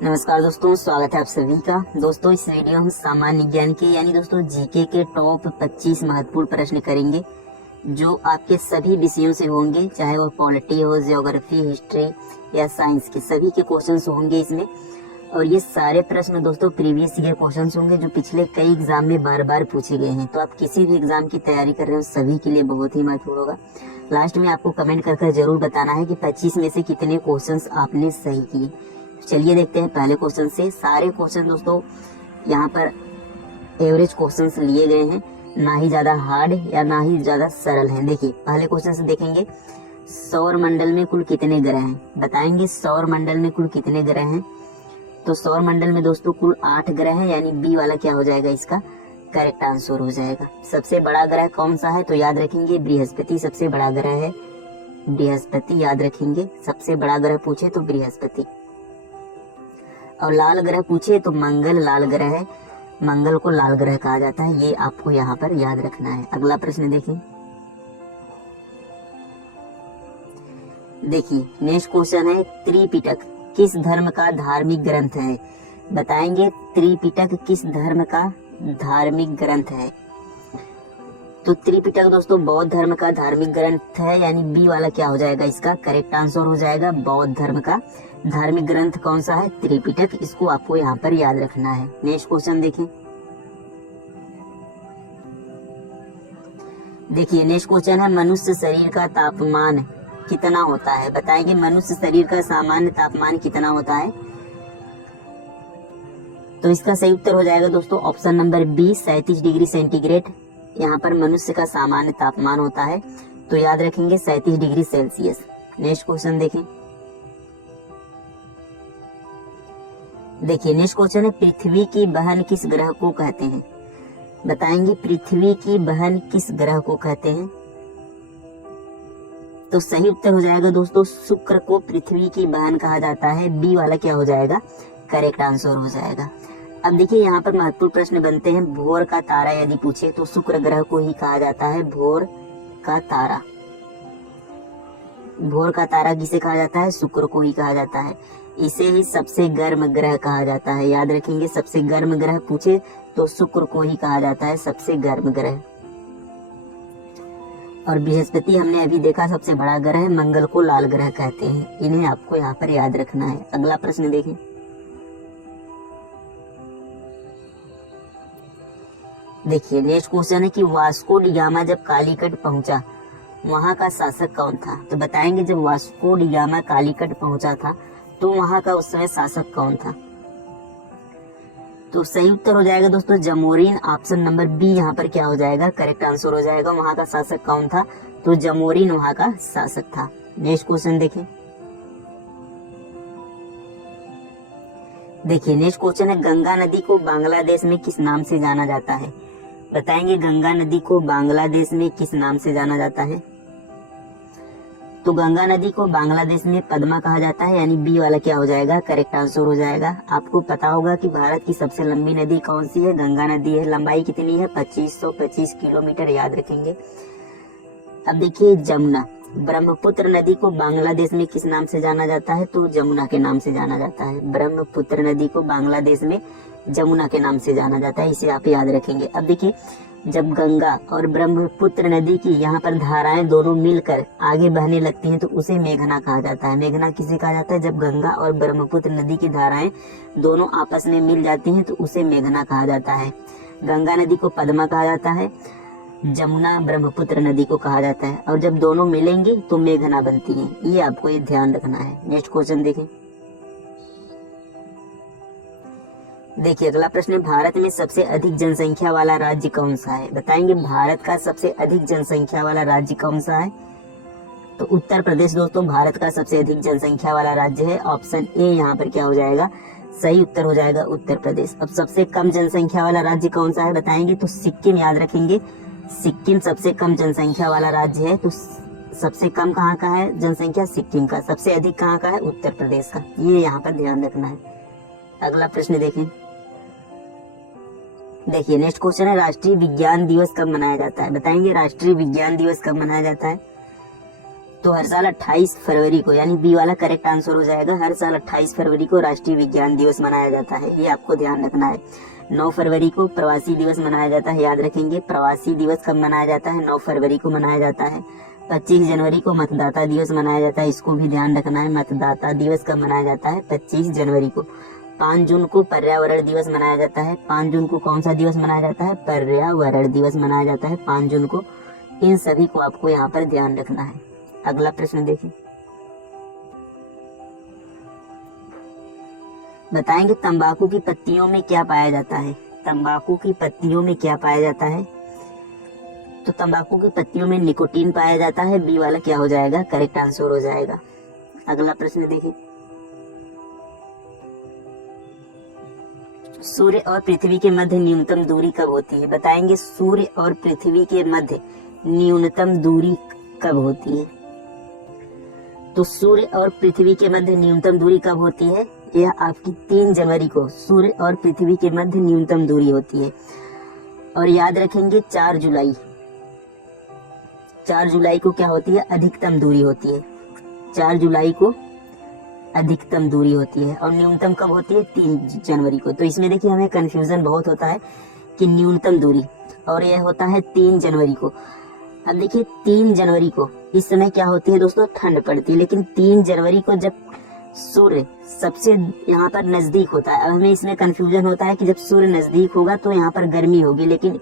नमस्कार दोस्तों, स्वागत है आप सभी का। दोस्तों इस वीडियो हम सामान्य ज्ञान के यानी दोस्तों जीके के टॉप 25 महत्वपूर्ण प्रश्न करेंगे जो आपके सभी विषयों से होंगे, चाहे वो पॉलिटी हो, ज्योग्राफी, हिस्ट्री या साइंस के सभी के क्वेश्चंस होंगे इसमें। और ये सारे प्रश्न दोस्तों प्रीवियस ईयर क्वेश्चंस होंगे जो पिछले कई एग्जाम में बार बार पूछे गए हैं। तो आप किसी भी एग्जाम की तैयारी कर रहे हो सभी के लिए बहुत ही महत्वपूर्ण होगा। लास्ट में आपको कमेंट कर जरूर बताना है कि 25 में से कितने क्वेश्चंस आपने सही किए। चलिए देखते हैं पहले क्वेश्चन से। सारे क्वेश्चन दोस्तों यहाँ पर एवरेज क्वेश्चंस लिए गए हैं, ना ही ज्यादा हार्ड या ना ही ज्यादा सरल हैं। देखिए पहले क्वेश्चन से देखेंगे, सौर मंडल में कुल कितने ग्रह हैं? बताएंगे सौर मंडल में कुल कितने ग्रह हैं। तो सौर मंडल में दोस्तों कुल 8 ग्रह हैं, यानी बी वाला क्या हो जाएगा, इसका करेक्ट आंसर हो जाएगा। सबसे बड़ा ग्रह कौन सा है? तो याद रखेंगे बृहस्पति सबसे बड़ा ग्रह है। बृहस्पति याद रखेंगे, सबसे बड़ा ग्रह पूछे तो बृहस्पति। और लाल ग्रह पूछे तो मंगल लाल ग्रह है, मंगल को लाल ग्रह कहा जाता है। ये आपको यहाँ पर याद रखना है। अगला प्रश्न देखिए नेक्स्ट क्वेश्चन है, त्रिपिटक किस धर्म का धार्मिक ग्रंथ है? बताएंगे त्रिपिटक किस धर्म का धार्मिक ग्रंथ है। तो त्रिपिटक दोस्तों बौद्ध धर्म का धार्मिक ग्रंथ है, यानी बी वाला क्या हो जाएगा, इसका करेक्ट आंसर हो जाएगा। बौद्ध धर्म का धार्मिक ग्रंथ कौन सा है? त्रिपिटक। इसको आपको यहाँ पर याद रखना है। नेक्स्ट क्वेश्चन देखिए नेक्स्ट क्वेश्चन है, मनुष्य शरीर का तापमान कितना होता है? बताएंगे मनुष्य शरीर का सामान्य तापमान कितना होता है। तो इसका सही उत्तर हो जाएगा दोस्तों option number B, 37 degree centigrade यहाँ पर मनुष्य का सामान्य तापमान होता है। तो याद रखेंगे 37 डिग्री सेल्सियस। नेक्स्ट क्वेश्चन देखिए नेक्स्ट क्वेश्चन है, पृथ्वी की बहन किस ग्रह को कहते हैं? बताएंगे पृथ्वी की बहन किस ग्रह को कहते हैं। तो सही उत्तर हो जाएगा दोस्तों शुक्र को पृथ्वी की बहन कहा जाता है। बी वाला क्या हो जाएगा, करेक्ट आंसर हो जाएगा। अब देखिए यहाँ पर महत्वपूर्ण प्रश्न बनते हैं, भोर का तारा यदि पूछे तो शुक्र ग्रह को ही कहा जाता है भोर का तारा। भोर का तारा किसे कहा जाता है? शुक्र को ही कहा जाता है। इसे ही सबसे गर्म ग्रह कहा जाता है। याद रखेंगे सबसे गर्म ग्रह पूछे तो शुक्र को ही कहा जाता है सबसे गर्म ग्रह। और बृहस्पति हमने अभी देखा सबसे बड़ा ग्रह, मंगल को लाल ग्रह कहते हैं। इन्हें आपको यहाँ पर याद रखना है। अगला प्रश्न देखें। देखिए नेक्स्ट क्वेश्चन है कि वास्को डी गामा जब कालीकट पहुंचा वहां का शासक कौन था? तो बताएंगे जब वास्को डी गामा कालीकट पहुंचा था तो वहां का उस समय शासक कौन था। तो सही उत्तर हो जाएगा दोस्तों जमोरिन। ऑप्शन नंबर बी यहाँ पर क्या हो जाएगा, करेक्ट आंसर हो जाएगा। वहां का शासक कौन था? तो जमोरिन वहां का शासक था। नेक्स्ट क्वेश्चन देखिए नेक्स्ट क्वेश्चन है, गंगा नदी को बांग्लादेश में किस नाम से जाना जाता है? बताएंगे गंगा नदी को बांग्लादेश में किस नाम से जाना जाता है। तो गंगा नदी को बांग्लादेश में पद्मा कहा जाता है, यानी बी वाला क्या हो जाएगा, करेक्ट आंसर हो जाएगा। आपको पता होगा कि भारत की सबसे लंबी नदी कौन सी है? गंगा नदी है। लंबाई कितनी है? 2525 किलोमीटर। याद रखेंगे। अब देखिए जमुना, ब्रह्मपुत्र नदी को बांग्लादेश में किस नाम से जाना जाता है? तो जमुना के नाम से जाना जाता है। ब्रह्मपुत्र नदी को बांग्लादेश में जमुना के नाम से जाना जाता है, इसे आप याद रखेंगे। अब देखिए जब गंगा और ब्रह्मपुत्र नदी की यहाँ पर धाराएं दोनों मिलकर आगे बहने लगती हैं तो उसे मेघना कहा जाता है। मेघना किसे कहा जाता है? जब गंगा और ब्रह्मपुत्र नदी की धाराएं दोनों आपस में मिल जाती हैं तो उसे मेघना कहा जाता है। गंगा नदी को पद्मा कहा जाता है, जमुना ब्रह्मपुत्र नदी को कहा जाता है। और जब दोनों मिलेंगे तो मेघना बनती है। ये आपको ये ध्यान रखना है। नेक्स्ट क्वेश्चन देखिए अगला प्रश्न है, भारत में सबसे अधिक जनसंख्या वाला राज्य कौन सा है? बताएंगे भारत का सबसे अधिक जनसंख्या वाला राज्य कौन सा है? तो उत्तर प्रदेश दोस्तों भारत का सबसे अधिक जनसंख्या वाला राज्य है। ऑप्शन ए यहाँ पर क्या हो जाएगा, सही उत्तर हो जाएगा उत्तर प्रदेश। अब सबसे कम जनसंख्या वाला राज्य कौन सा है? बताएंगे तो सिक्किम। याद रखेंगे सिक्किम सबसे कम जनसंख्या वाला राज्य है। तो सबसे कम कहाँ का है जनसंख्या? सिक्किम का। सबसे अधिक कहाँ का है? उत्तर प्रदेश का। ये यहाँ पर ध्यान रखना है। अगला प्रश्न देखिए नेक्स्ट क्वेश्चन है, राष्ट्रीय विज्ञान दिवस कब मनाया जाता है? बताएंगे राष्ट्रीय विज्ञान दिवस कब मनाया जाता है। तो हर साल 28 फरवरी को, यानी बी वाला करेक्ट आंसर हो जाएगा, हर साल 28 फरवरी को राष्ट्रीय विज्ञान दिवस मनाया जाता है, ये आपको ध्यान रखना है। 9 फरवरी को प्रवासी दिवस मनाया जाता है, याद रखेंगे प्रवासी दिवस कब मनाया जाता है, 9 फरवरी को मनाया जाता है। 25 जनवरी को मतदाता दिवस मनाया जाता है, इसको भी ध्यान रखना है, मतदाता दिवस कब मनाया जाता है, 25 जनवरी को। 5 जून को पर्यावरण दिवस मनाया जाता है, 5 जून को कौन सा दिवस मनाया जाता है, पर्यावरण दिवस मनाया जाता है 5 जून को। इन सभी को आपको यहाँ पर ध्यान रखना है। अगला प्रश्न देखिए, बताएंगे तंबाकू की पत्तियों में क्या पाया जाता है, तंबाकू की पत्तियों में क्या पाया जाता है। तो तंबाकू की पत्तियों में निकोटीन पाया जाता है, बी वाला क्या हो जाएगा, करेक्ट आंसर हो जाएगा। अगला प्रश्न देखिए, सूर्य और पृथ्वी के मध्य न्यूनतम दूरी कब होती है, बताएंगे सूर्य और पृथ्वी के मध्य न्यूनतम दूरी कब होती है। तो सूर्य और पृथ्वी के मध्य न्यूनतम दूरी कब होती है, यह आपकी 3 जनवरी को सूर्य और पृथ्वी के मध्य न्यूनतम दूरी होती है। और याद रखेंगे 4 जुलाई, 4 जुलाई को क्या होती है, अधिकतम दूरी होती है, 4 जुलाई को अधिकतम दूरी होती है। और न्यूनतम कब होती है, 3 जनवरी को। तो इसमें देखिए हमें कंफ्यूजन बहुत होता है कि न्यूनतम दूरी, और यह होता है 3 जनवरी को। अब देखिए 3 जनवरी को इस समय क्या होती है दोस्तों, ठंड पड़ती है, लेकिन 3 जनवरी को जब सूर्य सबसे यहाँ पर नजदीक होता है, अब हमें इसमें कंफ्यूजन होता है कि जब सूर्य नजदीक होगा तो यहाँ पर गर्मी होगी, लेकिन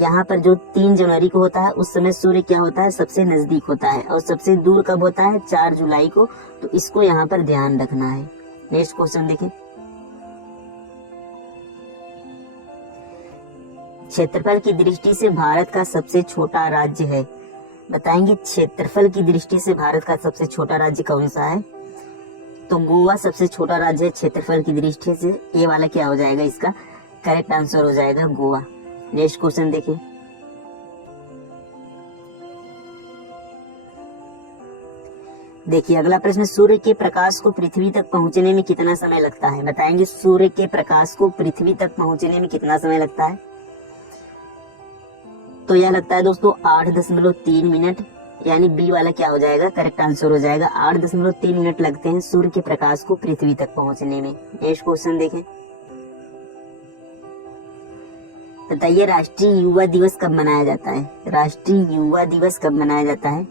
यहाँ पर जो 3 जनवरी को होता है उस समय सूर्य क्या होता है, सबसे नजदीक होता है, और सबसे दूर कब होता है, 4 जुलाई को। तो इसको यहाँ पर ध्यान रखना है। नेक्स्ट क्वेश्चन देखिए, क्षेत्रफल की दृष्टि से भारत का सबसे छोटा राज्य है, बताएंगे क्षेत्रफल की दृष्टि से भारत का सबसे छोटा राज्य कौन सा है। तो गोवा सबसे छोटा राज्य है क्षेत्रफल की दृष्टि से, ए वाला क्या हो जाएगा, इसका करेक्ट आंसर हो जाएगा गोवा। नेक्स्ट क्वेश्चन देखिए, देखिए अगला प्रश्न, सूर्य के प्रकाश को पृथ्वी तक पहुंचने में कितना समय लगता है, बताएंगे सूर्य के प्रकाश को पृथ्वी तक पहुंचने में कितना समय लगता है। तो यह लगता है दोस्तों 8.3 मिनट, यानी बी वाला क्या हो जाएगा, करेक्ट आंसर हो जाएगा। 8.3 मिनट लगते हैं सूर्य के प्रकाश को पृथ्वी तक पहुंचने में। नेक्स्ट क्वेश्चन देखें, बताइए राष्ट्रीय युवा दिवस कब मनाया जाता है, राष्ट्रीय युवा दिवस कब मनाया जाता है।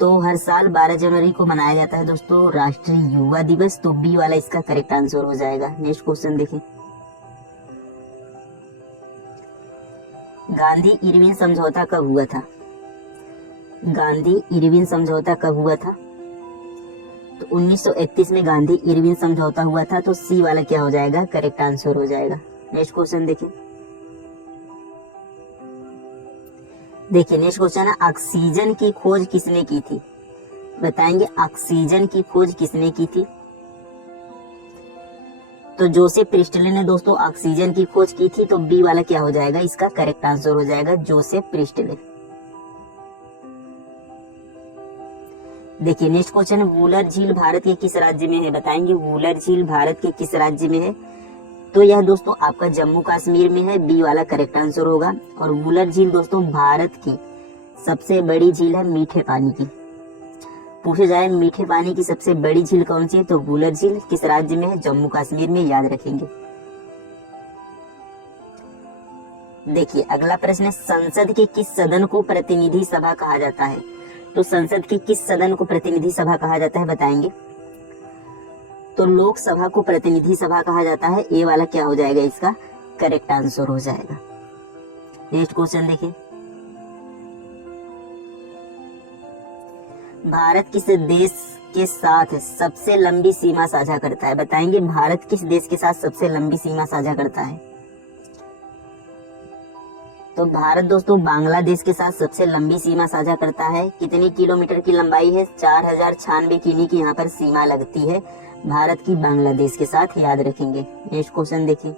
तो हर साल 12 जनवरी को मनाया जाता है दोस्तों राष्ट्रीय युवा दिवस, तो बी वाला इसका करेक्ट आंसर हो जाएगा। नेक्स्ट क्वेश्चन देखें, गांधी इरविन समझौता कब हुआ था, गांधी इरविन समझौता कब हुआ था। तो 1931 में गांधी इरविन समझौता हुआ था, तो सी वाला क्या हो जाएगा, करेक्ट आंसर हो जाएगा। नेक्स्ट क्वेश्चन देखिए, देखिए नेक्स्ट क्वेश्चन है, ऑक्सीजन की खोज किसने की थी, बताएंगे ऑक्सीजन की खोज किसने की थी। तो जोसेफ प्रिस्टले ने दोस्तों ऑक्सीजन की खोज की थी, तो बी वाला क्या हो जाएगा, इसका करेक्ट आंसर हो जाएगा जोसेफ प्रिस्टले। देखिए नेक्स्ट क्वेश्चन है, वूलर झील भारत के किस राज्य में है, बताएंगे वूलर झील भारत के किस राज्य में है। तो यह दोस्तों आपका जम्मू कश्मीर में है, बी वाला करेक्ट आंसर होगा। और वूलर झील दोस्तों भारत की सबसे बड़ी झील है मीठे पानी की। पूछे जाए मीठे पानी की सबसे बड़ी झील कौन सी है, तो वूलर झील किस राज्य में है, जम्मू कश्मीर में, याद रखेंगे। देखिए अगला प्रश्न है, संसद के किस सदन को प्रतिनिधि सभा कहा जाता है। तो संसद के किस सदन को प्रतिनिधि सभा कहा जाता है, बताएंगे। तो लोकसभा को प्रतिनिधि सभा कहा जाता है, ए वाला क्या हो जाएगा, इसका करेक्ट आंसर हो जाएगा। नेक्स्ट क्वेश्चन देखिए, भारत किस देश के साथ सबसे लंबी सीमा साझा करता है, बताएंगे भारत किस देश के साथ सबसे लंबी सीमा साझा करता है। तो भारत दोस्तों बांग्लादेश के साथ सबसे लंबी सीमा साझा करता है। कितनी किलोमीटर की लंबाई है, 4096 किमी की यहाँ पर सीमा लगती है भारत की बांग्लादेश के साथ, याद रखेंगे। नेक्स्ट क्वेश्चन देखिए,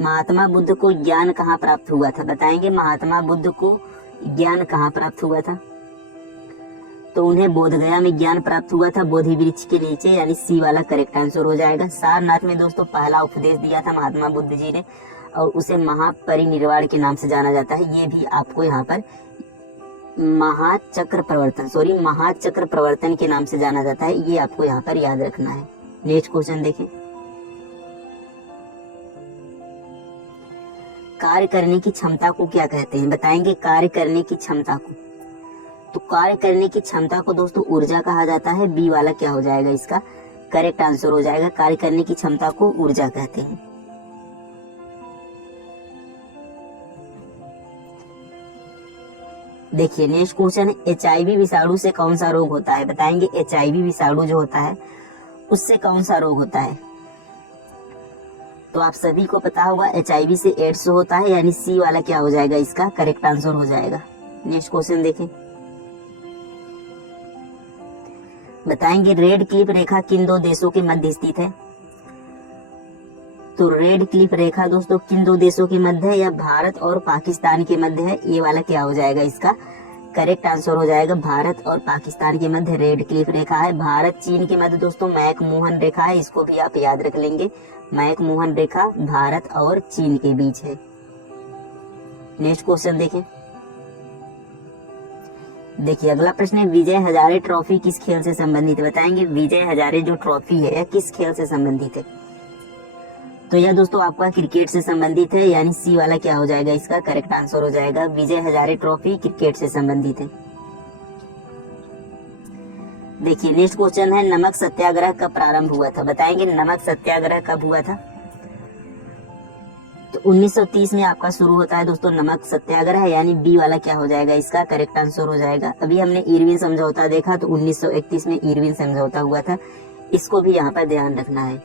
महात्मा बुद्ध को ज्ञान कहाँ प्राप्त हुआ था, बताएंगे महात्मा बुद्ध को ज्ञान कहाँ प्राप्त हुआ था। तो उन्हें बोधगया में ज्ञान प्राप्त हुआ था, बोधि वृक्ष के नीचे, यानी सी वाला करेक्ट आंसर हो जाएगा। सारनाथ में दोस्तों पहला उपदेश दिया था महात्मा बुद्ध जी ने, और उसे महापरिनिर्वाण के नाम से जाना जाता है। ये भी आपको यहाँ पर महाचक्र प्रवर्तन के नाम से जाना जाता है। ये आपको यहाँ पर याद रखना है। नेक्स्ट क्वेश्चन देखें, कार्य करने की क्षमता को क्या कहते हैं? बताएंगे कार्य करने की क्षमता को। तो कार्य करने की क्षमता को दोस्तों ऊर्जा कहा जाता है। बी वाला क्या हो जाएगा, इसका करेक्ट आंसर हो जाएगा। कार्य करने की क्षमता को ऊर्जा कहते हैं। देखिए नेक्स्ट क्वेश्चन है, HIV विषाणु से कौन सा रोग होता है? बताएंगे HIV विषाणु जो होता है उससे कौन सा रोग होता है? तो आप सभी को पता होगा HIV से एड्स होता है, यानी सी वाला क्या हो जाएगा, इसका करेक्ट आंसर हो जाएगा। नेक्स्ट क्वेश्चन देखें, बताएंगे रेड क्लिफ रेखा किन दो देशों के मध्य स्थित है? तो रेड क्लिफ रेखा दोस्तों किन दो देशों के मध्य है? या भारत और पाकिस्तान के मध्य है। ये वाला क्या हो जाएगा, इसका करेक्ट आंसर हो जाएगा। भारत और पाकिस्तान के मध्य रेड क्लिफ रेखा है। भारत चीन के मध्य दोस्तों मैकमोहन रेखा है। इसको भी आप याद रख लेंगे। मैकमोहन रेखा भारत और चीन के बीच है। नेक्स्ट क्वेश्चन देखें, देखिए अगला प्रश्न है, विजय हजारे ट्रॉफी किस खेल से संबंधित है? बताएंगे विजय हजारे जो ट्रॉफी है किस खेल से संबंधित है? तो यह दोस्तों आपका क्रिकेट से संबंधित है, यानी सी वाला क्या हो जाएगा, इसका करेक्ट आंसर हो जाएगा। विजय हजारे ट्रॉफी क्रिकेट से संबंधित है। देखिए नेक्स्ट क्वेश्चन है, नमक सत्याग्रह कब प्रारंभ हुआ था? बताएंगे नमक सत्याग्रह कब हुआ था? तो 1930 में आपका शुरू होता है दोस्तों नमक सत्याग्रह, यानी बी वाला क्या हो जाएगा, इसका करेक्ट आंसर हो जाएगा। अभी हमने इरविन समझौता देखा, तो 1931 में इरविन समझौता हुआ था। इसको भी यहाँ पर ध्यान रखना है।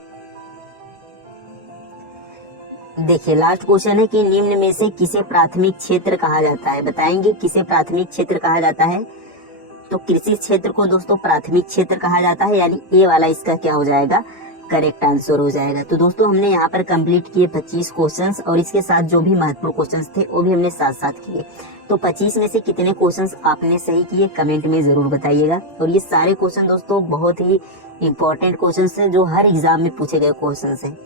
देखिए लास्ट क्वेश्चन है कि निम्न में से किसे प्राथमिक क्षेत्र कहा जाता है? बताएंगे किसे प्राथमिक क्षेत्र कहा जाता है? तो कृषि क्षेत्र को दोस्तों प्राथमिक क्षेत्र कहा जाता है, यानी ए वाला इसका क्या हो जाएगा, करेक्ट आंसर हो जाएगा। तो दोस्तों हमने यहाँ पर कंप्लीट किए 25 क्वेश्चंस, और इसके साथ जो भी महत्वपूर्ण क्वेश्चंस थे वो भी हमने साथ साथ किए। तो 25 में से कितने क्वेश्चंस आपने सही किए कमेंट में जरूर बताइएगा। और ये सारे क्वेश्चन दोस्तों बहुत ही इंपॉर्टेंट क्वेश्चंस हैं जो हर एग्जाम में पूछे गए क्वेश्चंस हैं।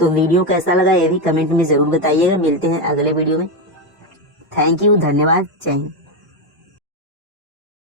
तो वीडियो कैसा लगा ये भी कमेंट में जरूर बताइएगा। मिलते हैं अगले वीडियो में। थैंक यू, धन्यवाद, जय हिंद।